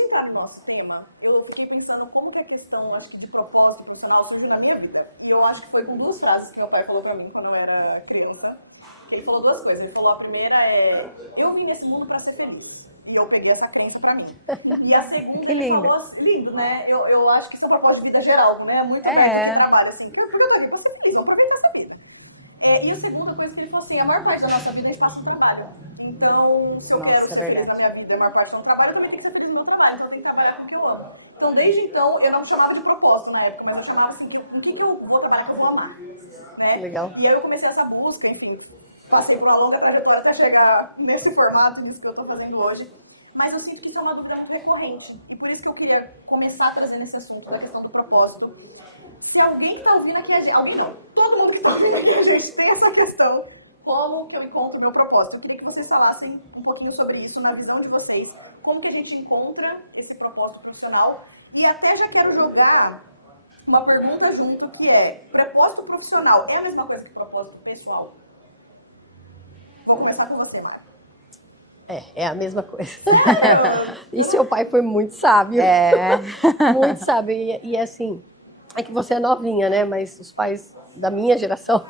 de entrar no nosso tema, eu fiquei pensando como que a questão, acho que de propósito profissional surgiu na minha vida. E eu acho que foi com duas frases que meu pai falou pra mim quando eu era criança. Ele falou duas coisas. Ele falou, a primeira é, eu vim nesse mundo pra ser feliz. E eu peguei essa crença pra mim. E a segunda, Que lindo. ele falou, lindo, né? Eu acho que isso é um propósito de vida geral, né? Muito bem, trabalho, assim. Por que eu tô aqui pra ser feliz? Vamos aproveitar essa vida. E a segunda coisa que ele falou assim, a maior parte da nossa vida a gente passa no trabalho. Então, se eu quero ser feliz na minha vida, a maior parte do trabalho, eu também tenho que ser feliz no meu trabalho. Então, eu tenho que trabalhar com o que eu amo. Então, desde então, eu não chamava de propósito na época, mas eu chamava assim, em que eu vou trabalhar que eu vou amar. Né? Legal. E aí eu comecei essa busca, enfim, passei por uma longa trajetória até chegar nesse formato, nisso que eu estou fazendo hoje. Mas eu sinto que isso é uma dúvida muito recorrente. E por isso que eu queria começar a trazer nesse assunto da questão do propósito. Se alguém está ouvindo aqui, alguém não, todo mundo que está ouvindo aqui, a gente tem essa questão, como que eu encontro o meu propósito? Eu queria que vocês falassem um pouquinho sobre isso, na visão de vocês. Como que a gente encontra esse propósito profissional? E até já quero jogar uma pergunta junto, que é, propósito profissional é a mesma coisa que propósito pessoal? Vou começar com você, Marco. É a mesma coisa. E seu pai foi muito sábio. Muito sábio. E assim, é que você é novinha, né? Mas os pais da minha geração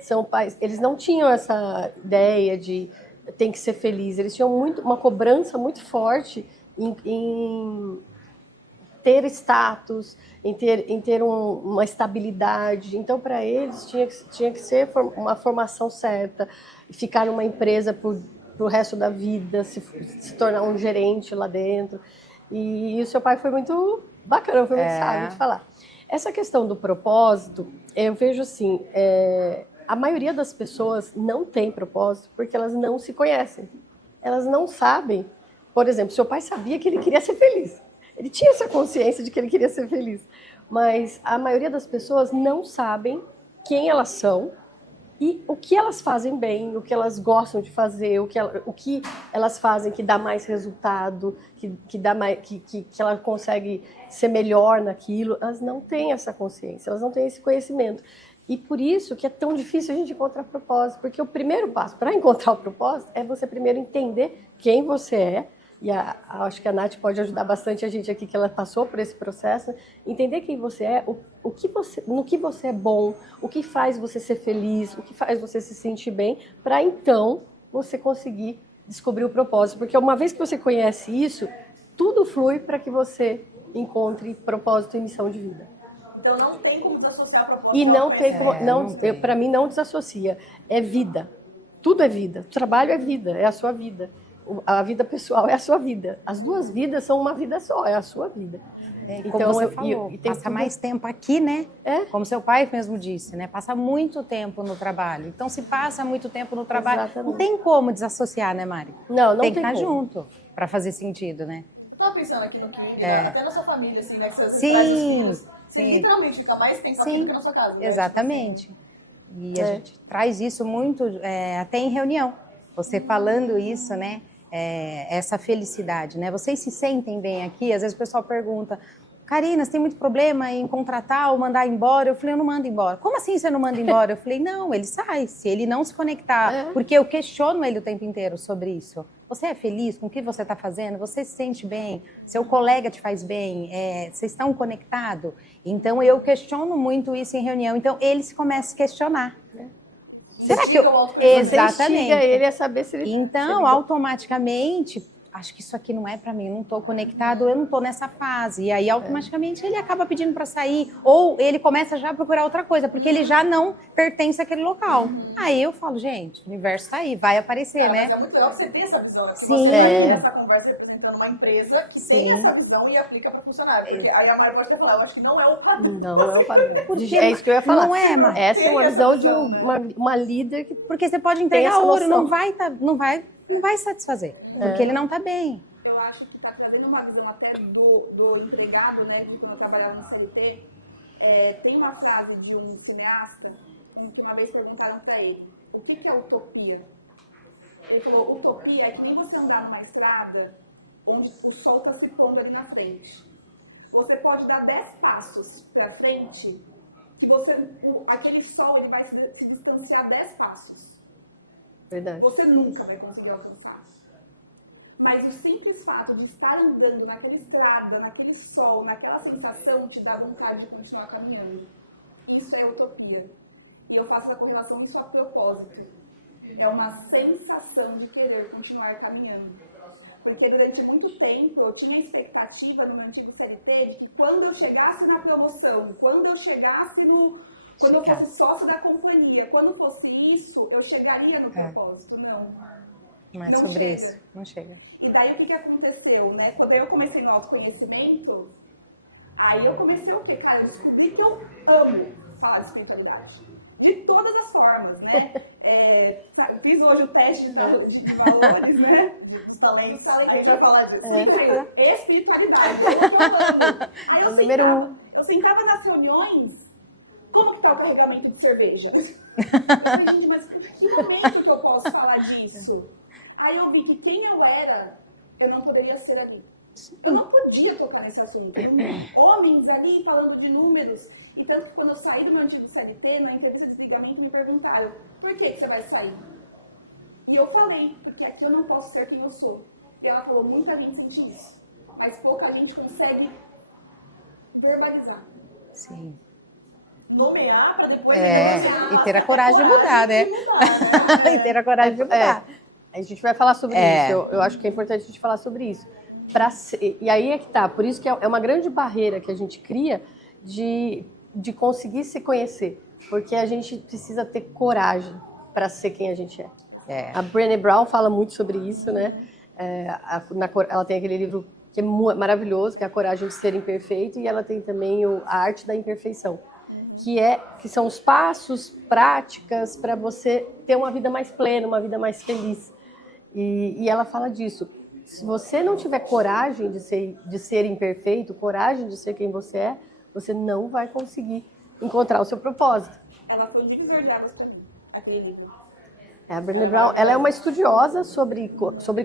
são pais... Eles não tinham essa ideia de tem que ser feliz. Eles tinham uma cobrança muito forte em ter status, em ter uma estabilidade. Então, para eles, tinha que ser uma formação certa, ficar numa empresa pro resto da vida, se tornar um gerente lá dentro. E o seu pai foi muito bacana, foi muito sábio de falar. Essa questão do propósito, eu vejo assim, a maioria das pessoas não tem propósito porque elas não se conhecem. Elas não sabem. Por exemplo, seu pai sabia que ele queria ser feliz. Ele tinha essa consciência de que ele queria ser feliz. Mas a maioria das pessoas não sabem quem elas são e o que elas fazem bem, o que elas gostam de fazer, o que elas fazem que dá mais resultado, que ela consegue ser melhor naquilo. Elas não têm essa consciência, elas não têm esse conhecimento. E por isso que é tão difícil a gente encontrar propósito, porque o primeiro passo para encontrar o propósito é você primeiro entender quem você é. E acho que a Nath pode ajudar bastante a gente aqui, que ela passou por esse processo, entender quem você é, no que você é bom, o que faz você ser feliz, o que faz você se sentir bem, para então você conseguir descobrir o propósito. Porque uma vez que você conhece isso, tudo flui para que você encontre propósito e missão de vida. Então não tem como desassociar propósito. E não tem como, para mim não desassocia, é vida. Tudo é vida, o trabalho é vida, é a sua vida. A vida pessoal é a sua vida. As duas vidas são uma vida só, é a sua vida. Como você falou, passa mais tempo aqui, né? Como seu pai mesmo disse, né? Passa muito tempo no trabalho. Então, se passa muito tempo no trabalho, não tem como desassociar, né, Mari? Não tem que estar junto para fazer sentido, né? Eu tava pensando aqui no que, até na sua família, assim, né? Que você traz os filhos. Você literalmente fica mais tempo aqui do que na sua casa. Né? Exatamente. E a gente traz isso muito, até em reunião. Você falando isso, né? Essa felicidade, né? Vocês se sentem bem aqui? Às vezes o pessoal pergunta, Karina, você tem muito problema em contratar ou mandar embora? Eu falei, eu não mando embora. Como assim você não manda embora? Eu falei, não, ele sai, se ele não se conectar. Porque eu questiono ele o tempo inteiro sobre isso. Você é feliz com o que você está fazendo? Você se sente bem? Seu colega te faz bem? Vocês estão conectados? Então, eu questiono muito isso em reunião. Então, ele se começa a questionar. Será que exatamente ele a saber se ele então automaticamente acho que isso aqui não é para mim, eu não estou conectado, eu não estou nessa fase e aí automaticamente ele acaba pedindo para sair ou ele começa já a procurar outra coisa porque ele já não pertence àquele local. Aí eu falo, gente, o universo está aí, vai aparecer, né? Mas é muito legal você ter essa visão, né? Que você vai ter essa conversa representando uma empresa que tem essa visão e aplica para funcionário. Porque aí a Mari pode até falar, eu acho que não é o padrão. Não é o padrão. É isso que eu ia falar. Não é, Mari. Essa é uma visão de uma líder que... Porque você pode entregar ouro, não vai satisfazer, porque ele não está bem. Eu acho que está trazendo uma visão até do empregado, né, de quando eu trabalhava no CLT, tem uma frase de um cineasta, que uma vez perguntaram para ele, o que é utopia? Ele falou, utopia é que nem você andar numa estrada onde o sol está se pondo ali na frente. Você pode dar 10 passos para frente, que aquele sol ele vai se distanciar 10 passos. Verdade. Você nunca vai conseguir alcançar. Mas o simples fato de estar andando naquela estrada, naquele sol, naquela sensação, te dá vontade de continuar caminhando. Isso é utopia. E eu faço a correlação isso a propósito. É uma sensação de querer continuar caminhando. Porque durante muito tempo eu tinha expectativa no meu antigo CLT de que quando eu chegasse na promoção, quando eu chegasse no... Quando eu fosse sócio da companhia, quando fosse isso, eu chegaria no propósito. Não. Não é não sobre chega. isso. Não chega. E daí o que aconteceu, né? Quando eu comecei no autoconhecimento, aí eu comecei o quê? Cara, eu descobri que eu amo falar de espiritualidade. De todas as formas, né? Fiz hoje o teste de valores, né? Dos talentos. A gente vai falar disso. Espiritualidade, é o que eu amo. Aí eu sentava nas reuniões, como que tá o carregamento de cerveja? Eu falei, gente, mas que momento que eu posso falar disso? Aí eu vi que quem eu era, eu não poderia ser ali. Eu não podia tocar nesse assunto. Homens ali falando de números. E tanto que quando eu saí do meu antigo CLT, na entrevista de desligamento, me perguntaram, por que você vai sair? E eu falei, porque aqui eu não posso ser quem eu sou. E ela falou, muita gente sente isso. Mas pouca gente consegue verbalizar. Sim. Nomear para depois e ter a coragem de mudar, né? E ter a coragem de mudar. A gente vai falar sobre isso. Eu acho que é importante a gente falar sobre isso. E aí é que tá. Por isso que é uma grande barreira que a gente cria de conseguir se conhecer. Porque a gente precisa ter coragem para ser quem a gente é. A Brené Brown fala muito sobre isso, né? Ela tem aquele livro que é maravilhoso, que é A Coragem de Ser Imperfeito, e ela tem também A Arte da Imperfeição, que são os passos, práticas para você ter uma vida mais plena, uma vida mais feliz. E ela fala disso. Se você não tiver coragem de ser imperfeito, coragem de ser quem você não vai conseguir encontrar o seu propósito. Ela foi um divisor de águas para mim, aquele livro. A Brené Brown, ela é uma estudiosa sobre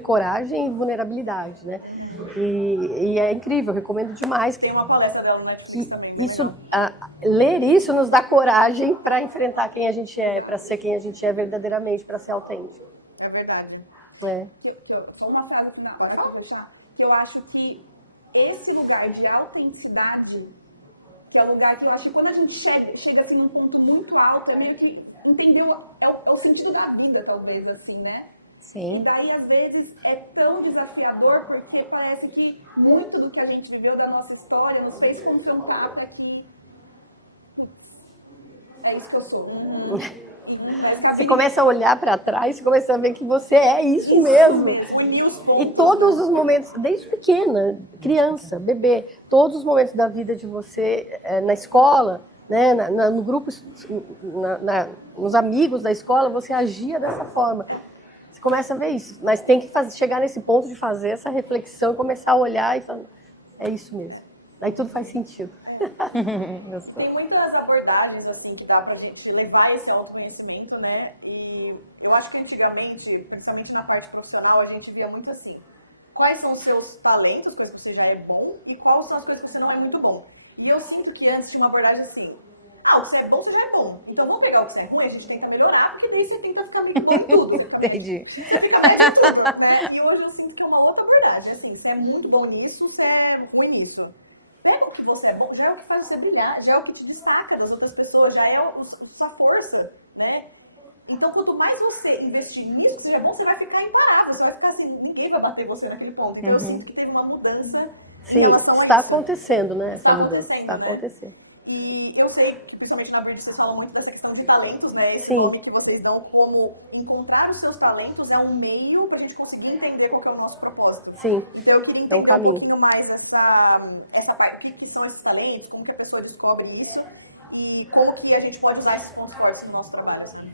coragem e vulnerabilidade, né? E é incrível, eu recomendo demais. Tem uma palestra dela no Netflix também. Ler isso nos dá coragem para enfrentar quem a gente é, para ser quem a gente é verdadeiramente, para ser autêntico. É verdade. Só uma frase final, pode deixar? Que eu acho que esse lugar de autenticidade, que é o lugar que eu acho que quando a gente chega assim num ponto muito alto, é meio que entendeu, é o sentido da vida, talvez, assim, né? Sim. E daí, às vezes, é tão desafiador, porque parece que muito do que a gente viveu da nossa história nos fez confrontar para que é isso que eu sou. Você começa a olhar para trás, você começa a ver que você é isso mesmo. E todos os momentos, desde pequena, criança, bebê, todos os momentos da vida de você, na escola, né, no grupo, nos amigos da escola, você agia dessa forma. Você começa a ver isso, mas tem que chegar nesse ponto de fazer essa reflexão, começar a olhar e falar, é isso mesmo. Daí tudo faz sentido. Tem muitas abordagens assim que dá pra gente levar esse autoconhecimento, né? E eu acho que antigamente, principalmente na parte profissional, a gente via muito assim: quais são os seus talentos, coisas que você já é bom, e quais são as coisas que você não é muito bom. E eu sinto que antes tinha uma abordagem assim: o que você é bom, você já é bom. Então vamos pegar o que você é ruim, a gente tenta melhorar, porque daí você tenta ficar meio bom em tudo. Entendi. Você fica médio em tudo, né? E hoje eu sinto que é uma outra abordagem, assim: você é muito bom nisso, você é ruim nisso. Pega o que você é bom, já é o que faz você brilhar, já é o que te destaca das outras pessoas, já é a sua força, né? Então, quanto mais você investir nisso, seja bom, você vai ficar imparável, você vai ficar assim, ninguém vai bater você naquele ponto. Então, eu sinto que teve uma mudança em relação a isso. Está acontecendo, né, essa mudança. Está acontecendo. E eu sei que, principalmente na Bridge, vocês falam muito dessa questão de talentos, né? Esse Sim. nome que vocês dão como encontrar os seus talentos é um meio para a gente conseguir entender qual que é o nosso propósito. Sim. Então eu queria entender um pouquinho mais essa parte, o que são esses talentos, como que a pessoa descobre isso e como que a gente pode usar esses pontos fortes no nosso trabalho. Assim.